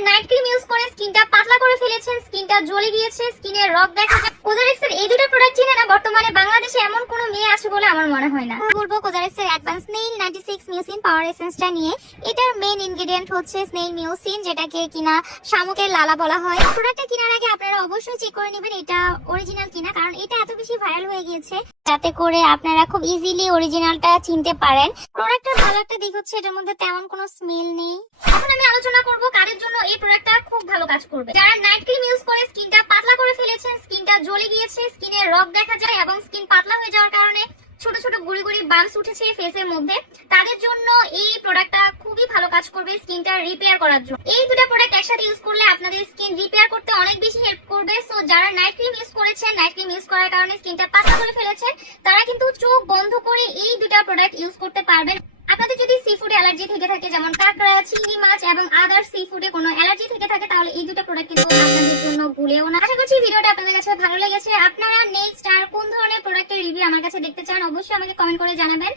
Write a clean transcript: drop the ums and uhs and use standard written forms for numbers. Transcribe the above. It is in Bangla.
নাইট ক্রিম ইউজ করে স্কিনটা পাতলা করে ফেলেছেন, স্কিনটা জ্বলে গিয়েছে, স্কিনের রগ দেখা যায়। কোজারেক্স এর এই দুটো প্রোডাক্ট চিনে না বর্তমানে বাংলাদেশে এমন কোনো মেয়ে আছে বলে আমার মনে হয় না। বলবো কোজারেক্স এর অ্যাডভান্স স্নেইল 96 মিউসিন পাওয়ার এসেন্সটা নিয়ে। এটার মেইন ইনগ্রেডিয়েন্ট হচ্ছে স্নেইল মিউসিন, যেটাকে কিনা শামুকের লালা বলা হয়। প্রোডাক্টটা কেনার আগে আপনারা অবশ্যই চেক করে নেবেন এটা অরিজিনাল কিনা, কারণ এটা এত বেশি ভাইরাল হয়ে গিয়েছে যাতে করে আপনারা খুব ইজিলি অরিজিনালটা চিনতে পারেন। প্রোডাক্টের ভালো একটা দিক হচ্ছে এটার মধ্যে তেমন কোনো স্মেল নেই। এখন আমি আলোচনা করব কাদের জন্য এই প্রোডাক্টটা খুব ভালো কাজ করবে। যারা নাইট ক্রিম ইউজ করে স্কিনটা পাতলা করে ফেলেছেন, স্কিনটা জ্বলে গিয়েছে, স্কিনের রগ দেখা যায় এবং স্কিন পাতলা হয়ে যাওয়ার কারণে ছোট ছোট গুড়ি গুড়ি বাম্পস উঠেছে ফেসের মধ্যে, তাদের জন্য এই প্রোডাক্টটা খুবই ভালো কাজ করবে স্কিনটা রিপেয়ার করার জন্য। এই দুটো প্রোডাক্ট একসাথে ইউজ করলে আপনাদের স্কিন রিপেয়ার করতে অনেক বেশি হেল্প করবে। সো যারা নাইট ক্রিম ইউজ করেছেন, নাইট ক্রিম ইউজ করার কারণে স্কিনটা পাতলা করে ফেলেছেন, তারা কিন্তু চোখ বন্ধ করে এই দুটো প্রোডাক্ট ইউজ করতে পারবেন। আপনাদের যদি সি ফুড অ্যালার্জি থেকে থাকে, যেমন কাঁকড়া, চিংড়ি মাছ এবং আদার সি ফুডে কোনো অ্যালার্জি থেকে থাকে, তাহলে এই দুটো প্রোডাক্ট কিন্তু আপনাদের জন্য ভুলেও না। আশা করছি ভিডিওটা আপনাদের কাছে ভালো লেগেছে। আপনারা নেক্সট আর কোন ধরনের প্রোডাক্টের রিভিউ আমার কাছে দেখতে চান অবশ্যই আমাকে কমেন্ট করে জানাবেন।